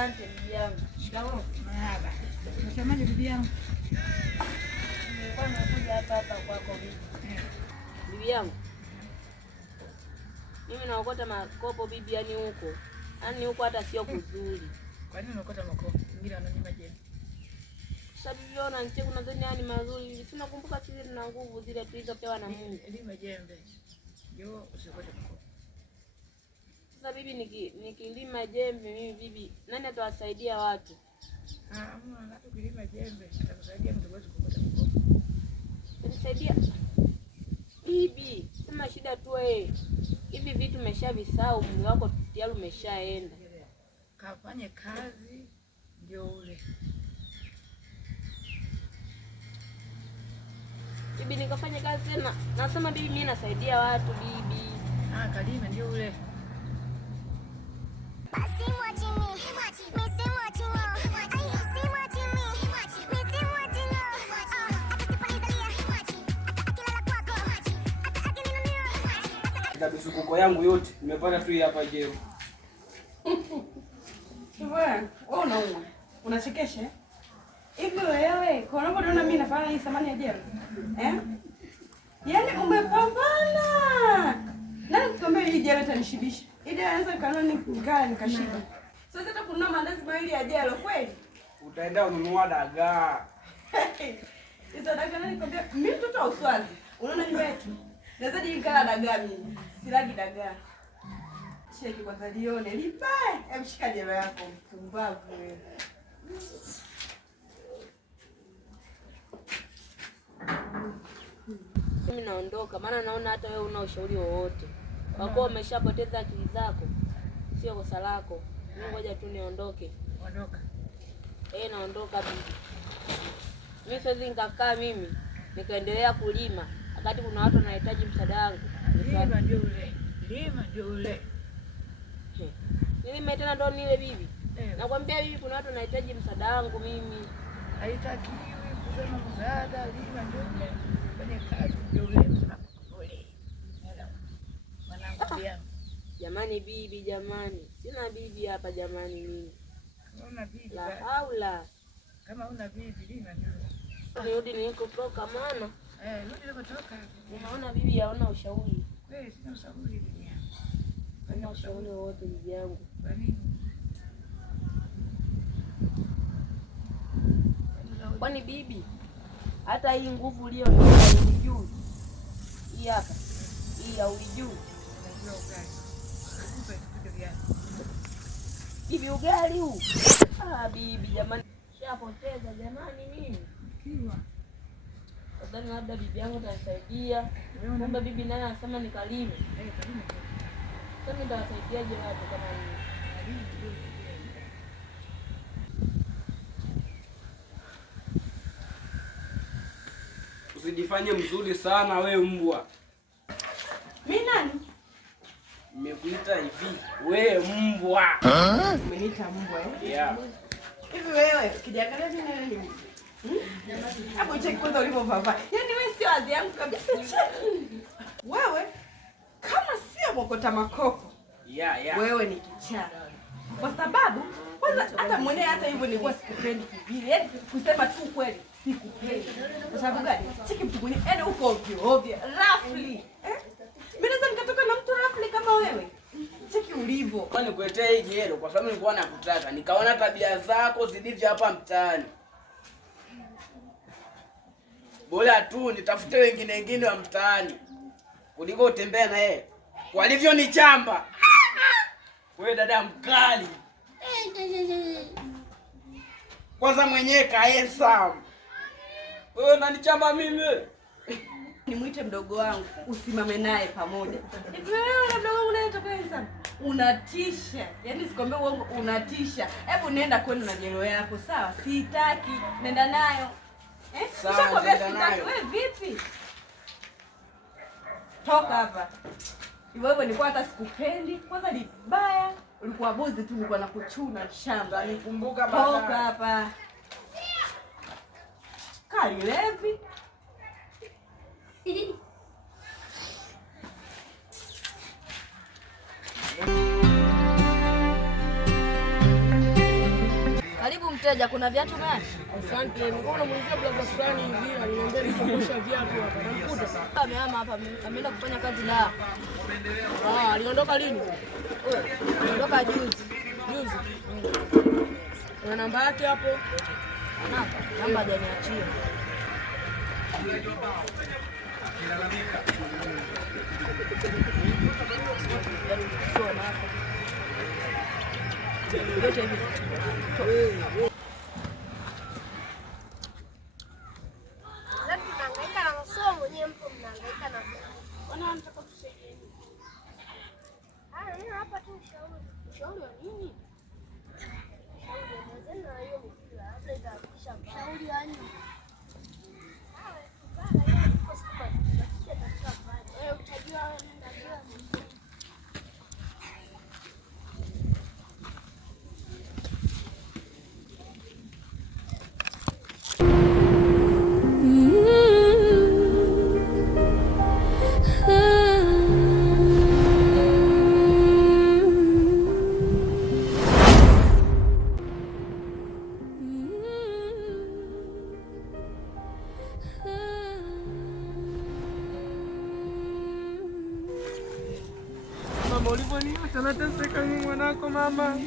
Asante bibi yangu. Shikamoo. Marahaba. Unasemaje bibi yangu? Nilikuwa nakuja hapa kwako bibi. Bibi yangu. Mimi naokota makopo bibi, yani huko. Yaani huko hata sio kuzuri. Kwa nini unaokota makopo? Mwingine ananyima jembe. Sababu unaona nje kuna zeni yani mazuri. Si nakumbuka sisi tuna nguvu zile tulizopewa na Mungu. Lima jembe. Ndio usiokote makopo. Sasa bibi nikilima jembe mimi bibi, nani atawasaidia watu? Amna watu kilima jembe, atakusaidia mtu wewe kukota makopo. Nisaidia. Bibi, sema shida tu wewe. Hivi vitu umeshavisahau, mume wako tayari umeshaenda. Kafanye kazi ndio ule. Bibi nikafanye kazi tena. Nasema bibi mimi nasaidia watu bibi. Kalima ndio ule. Misukuko yangu yote nimepata tu hapa jeu. Wewe unauma. Unachekesha? Hivi wewe, kwa nini unaona mimi nafanya hii samani ya jeu? Yaani umepambana. Nani kukwambia hii jeu itanishibisha? Ile anaweza kanoni nikaa nikashiba. Sasa hata kununua mandazi mawili ya jeu kweli? Utaenda ununua dagaa. Hizo dagaa nani kwambia mimi mtoto wa Uswazi. Unaona ni wetu. Naweza nikala dagaa mimi. Silagi dagaa. Cheki kwa kalione lipae. Mshika jelo yako mpumbavu wewe. Mimi naondoka maana naona hata wewe una ushauri wowote. Kwa kuwa umeshapoteza akili zako. Sio kosa lako. Mimi ngoja tu niondoke. Ondoka. Naondoka bibi. Mimi siwezi nikakaa mimi nikaendelea kulima wakati kuna watu wanahitaji msaada wangu. Lima ndio ule. Lima ndio ule. Nilime tena ndo nile bibi. Nakwambia bibi kuna watu wanahitaji msaada wangu mimi. Haitakiwi kusema msaada, lima ndio ule. Fanye kazi ndio ule. Ule. Mwanangu yangu. Jamani bibi jamani. Sina bibi hapa jamani mimi. Una bibi. La haula. Kama una bibi lima ndio. Nirudi nilikotoka maana. Rudi nilikotoka. Unaona bibi haona ushauri. Wewe sina ushauri bibi yangu. Sina ushauri wote bibi yangu. Kwa nini? Kwani bibi hata hii nguvu ulio juu. Hii hapa. Hii ya ulijuu. Najua ugali. Ukupe kitu gani? Bibi ugali huu. Bibi jamani. Shapoteza jamani mimi. Kiwa. Nadhani labda bibi yangu atanisaidia. Kumbe bibi naye anasema nikalime. Kalime. Sasa nitawasaidiaje watu kama hivi? Usijifanye mzuri sana we mbwa. Mimi nani? Nimekuita hivi. We mbwa. Umeniita mbwa Yeah. Hivi wewe kijiangalia mimi nani? Hapo cheki kwanza ulivyovaa. Yaani wewe sio adhi yangu kabisa. Wewe kama sio mokota makopo. Yeah. Wewe ni kichaa. Kwa sababu kwanza hata mwenyewe hata hivyo nilikuwa sikupendi kivile. Yaani kusema tu kweli sikupendi. Kwa sababu gani? Cheki mtu mwenyewe yaani uko ovyo roughly. Mimi naweza nikatoka na mtu roughly kama wewe. Cheki ulivyo. Kwa nikuletea hii jelo kwa sababu nilikuwa nakutaka. Nikaona tabia zako zilivyo hapa mtaani. Bora tu nitafute wengine wa mtaani kuliko utembea na yeye. Walivyo ni chamba. Wewe dada mkali. Kwanza mwenyewe kaesa. Wewe unanichamba mimi. Nimuite mdogo wangu usimame naye pamoja. Hivi wewe na mdogo wangu unayetoka sana. Unatisha. Yaani sikwambia uongo unatisha. Hebu nenda kwenu na jelo yako sawa? Sitaki. Nenda nayo. Sawa, nenda nayo. Wewe vipi? Toka hapa. Hivyo nilikuwa hata sikupendi. Kwanza ni baya. Ulikuwa bozi tu nilikuwa nakuchuna shamba. Nikumbuka baba. Toka hapa. Kali levi. mteja, kuna viatu gani? Asante. Nilikuwa namuulizia blaza fulani hivi, aliniambia nikumbusha viatu hapa. Namkuta. Amehama hapa, ameenda kufanya kazi la. Aliondoka lini? Aliondoka juzi. Juzi. Una namba yake hapo? Namba hajaniachia. Tunahangaika na masomo mwenyewe, mpo mnahangaika na wana mtaka tusaidieni. Hapa tu ushauri. Ushauri wa nini? Ushauri wa mwanzo na hiyo mpira. Labda itakisha ushauri wa nini? Utajua najua. Mama, ulivyoniacha nateseka mimi mwanako mama.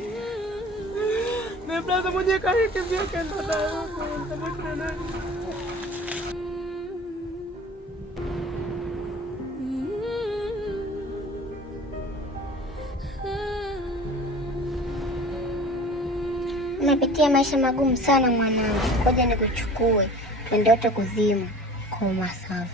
Na blaza mwenyewe kahikimbia kaenda dawa huko, nitabaki na nani? Unapitia maisha magumu sana mwanangu. Ngoja nikuchukue twende wote kuzimu kwa Masava.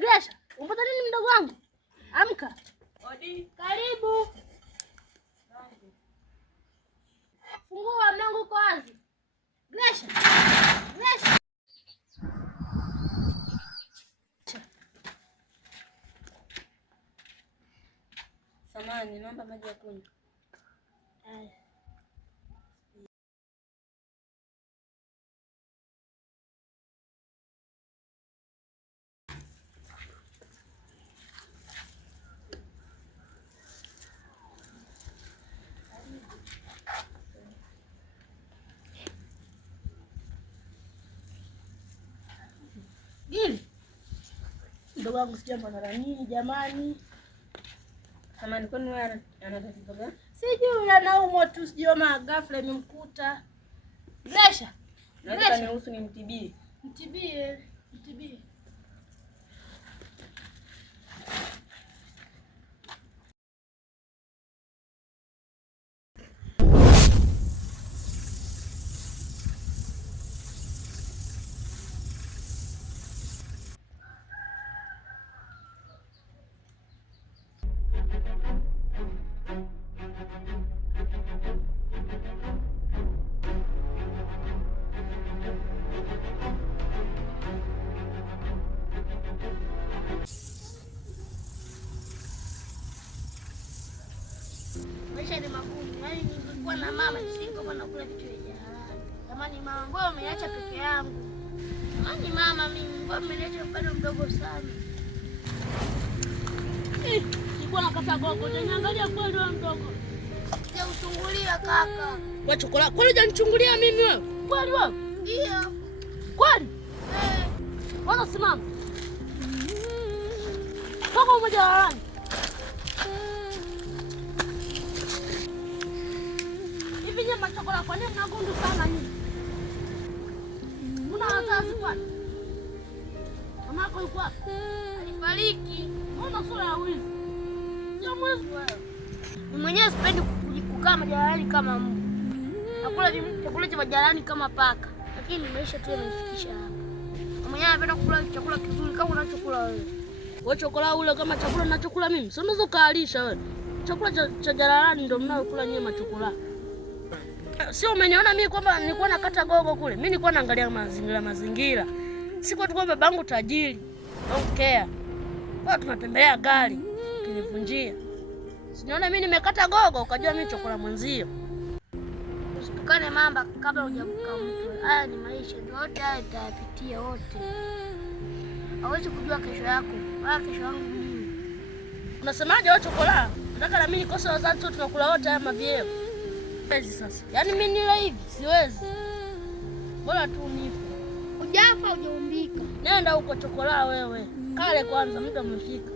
Gresha, umpata nini mdogo wangu? Amka. Odi. Karibu. Fungua mlango uko wazi. Gresha. Gresha. Samahani, naomba maji ya kunywa. Gili. Mdogo wangu sijambo na nini jamani? Samahani, kwani wewe ana tatizo gani? Sijui anaumwa tu, sijui ghafla imemkuta. Gresha. Nataka niruhusu nimtibie. Mtibie. Mtibie. Maisha ni magumu. Yaani nilikuwa na mama nisingekuwa nakula vitu vya halali. Jamani mama, mbona umeniacha peke yangu? Jamani mama, mimi mbona umeniacha bado mdogo sana? Nilikuwa nakata gogo, niangalia kweli wewe mdogo. Sija uchungulia kaka. Wewe chokola, kwani hujanichungulia mimi wewe? Kweli wewe? Ndio. Kweli? Bwana simama. Toka umoja wa rangi. Hivi nyama chokola, kwa nini mnagundu sana nyinyi? Kuna wazazi kwani? Mama yako yuko wapi? Alifariki. Mbona sura ya wizi? Sio mwizi wewe. Mimi mwenyewe sipendi kukaa majalani kama mbwa. Nakula chakula cha majalani kama paka. Lakini maisha tu yamenifikisha hapa. Mimi mwenyewe napenda kula chakula kizuri kama unachokula wewe. Wewe chokola ule kama chakula ninachokula mimi. Sio unaweza kaalisha wewe. Chakula cha jalalani ndio mnayokula nyinyi machokola. Sio umeniona mimi kwamba nilikuwa nakata gogo kule. Mimi nilikuwa naangalia mazingira. Siko tu kwa babangu tajiri. Don't care. Kwa tunatembelea gari. Kinivunjia. Sinaona mimi nimekata gogo ukajua mimi chokola mwenzio. usitukane mamba kabla hujamka mtu. Haya ni maisha, ndio yote haya tutayapitia wote. Hawezi kujua kesho yako wala kesho yangu mimi. Unasemaje wewe chokola? Nataka na mimi nikose wazazi wote tunakula wote haya mavyeo. Siwezi sasa. Yaani mimi nile hivi, siwezi. Bora tu nipo. Hujafa hujaumbika. Nenda huko chokola wewe. Kale kwanza muda umefika.